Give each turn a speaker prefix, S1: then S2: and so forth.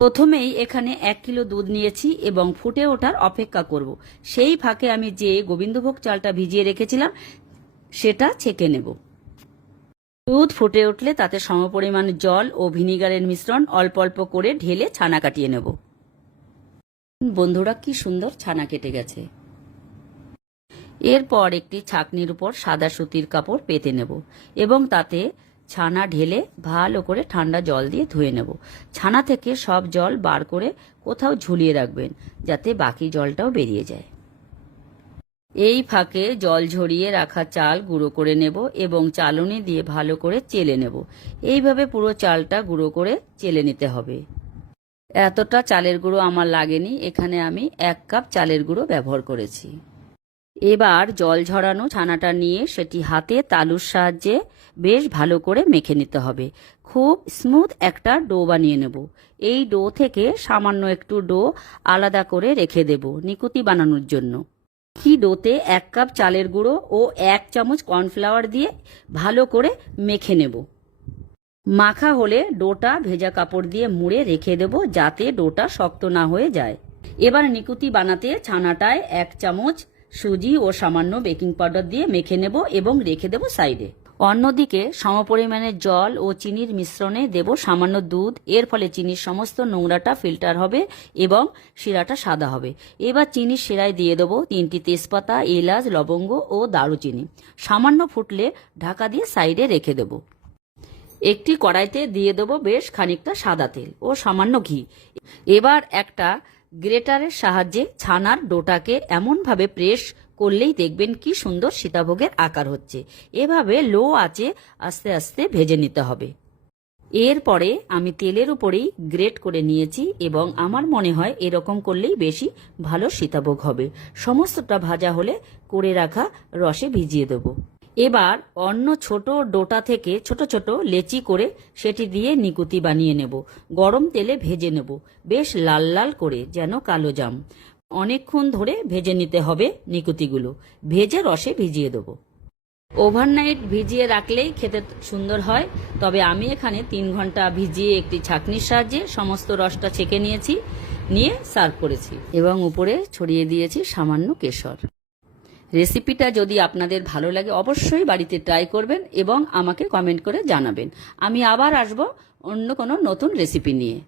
S1: প্রথমেই এখানে এক কিলো দুধ নিয়েছি এবং ফুটে ওঠার অপেক্ষা করব। সেই ফাঁকে আমি যে গোবিন্দভোগ চালটা ভিজিয়ে রেখেছিলাম, সেটা ছেঁকে নেব। দুধ ফুটে উঠলে তাতে সমপরিমাণ জল ও ভিনিগারের মিশ্রণ অল্প অল্প করে ঢেলে ছানা কাটিয়ে নেব। বন্ধুরা, কি সুন্দর ছানা কেটে গেছে। এরপর একটি ছাকনির উপর সাদা সুতির কাপড় পেতে নেব এবং তাতে ছানা ঢেলে ভালো করে ঠান্ডা জল দিয়ে ধুয়ে নেব। ছানা থেকে সব জল বার করে কোথাও ঝুলিয়ে রাখবেন, যাতে বাকি জলটাও বেরিয়ে যায়। এই ফাঁকে জল ঝরিয়ে রাখা চাল গুঁড়ো করে নেব এবং চালনি দিয়ে ভালো করে চেলে নেব। এইভাবে পুরো চালটা গুঁড়ো করে চেলে নিতে হবে। এতটা চালের গুঁড়ো আমার লাগেনি, এখানে আমি এক কাপ চালের গুঁড়ো ব্যবহার করেছি। এবার জল ঝরানো ছানাটা নিয়ে সেটি হাতে তালুর সাহায্যে বেশ ভালো করে মেখে নিতে হবে। খুব স্মুথ একটা ডো বানিয়ে নেব। এই ডো থেকে সামান্য একটু ডো আলাদা করে রেখে দেব নিকুতি বানানোর জন্য। কি ডোতে এক কাপ চালের গুঁড়ো ও এক চামচ কর্নফ্লাওয়ার দিয়ে ভালো করে মেখে নেব। মাখা হলে ডোটা ভেজা কাপড় দিয়ে মুড়ে রেখে দেব যাতে ডোটা শক্ত না হয়ে যায়। এবার নিকুতি বানাতে ছানাটায় এক চামচ সুজি ও সামান্য বেকিং পাউডার দিয়ে মেখে নেব এবং রেখে দেব সাইডে। অন্যদিকে সমপরিমাণে জল ও চিনির মিশ্রণে দেব সামান্য দুধ। এর ফলে চিনির সমস্ত নোংরাটা ফিল্টার হবে এবং শিরাটা সাদা হবে। এবার চিনির শিরায় দিয়ে দেবো তিনটি তেজপাতা, এলাচ, লবঙ্গ ও দারুচিনি। সামান্য ফুটলে ঢাকা দিয়ে সাইডে রেখে দেবো। একটি কড়াইতে দিয়ে দেবো বেশ খানিকটা সাদা তেল ও সামান্য ঘি। এবার একটা গ্রেটারের সাহায্যে ছানার ডোটাকে এমনভাবে প্রেস করলেই দেখবেন কি সুন্দর সীতাভোগের আকার হচ্ছে। এভাবে লো আছে আস্তে আস্তে ভেজে নিতে হবে। এরপরে আমি তেলের উপরেই গ্রেট করে নিয়েছি এবং আমার মনে হয় এরকম করলেই বেশি ভালো সীতাভোগ হবে। সমস্তটা ভাজা হলে করে রাখা রসে ভিজিয়ে দেবো। এবার অন্য ছোট ডোটা থেকে ছোট ছোট লেচি করে সেটি দিয়ে নিকুতি বানিয়ে নেব। গরম তেলে ভেজে নেব। বেশ লাল লাল করে যেন কালো জাম। অনেকক্ষণ ধরে ভেজে নিতে হবে নিকুতিগুলো। ভেজে রসে ভিজিয়ে দেবো। ওভারনাইট ভিজিয়ে রাখলেই খেতে সুন্দর হয়। তবে আমি এখানে তিন ঘণ্টা ভিজিয়ে একটি ছাঁকনির সাহায্যে সমস্ত রসটা ছেঁকে নিয়েছি, নিয়ে সার্ভ করেছি। এবং উপরে ছড়িয়ে দিয়েছি সামান্য কেশর। রেসিপিটা যদি আপনাদের ভালো লাগে, অবশ্যই বাড়িতে ট্রাই করবেন এবং আমাকে কমেন্ট করে জানাবেন। আমি আবার আসব অন্য কোনো নতুন রেসিপি নিয়ে।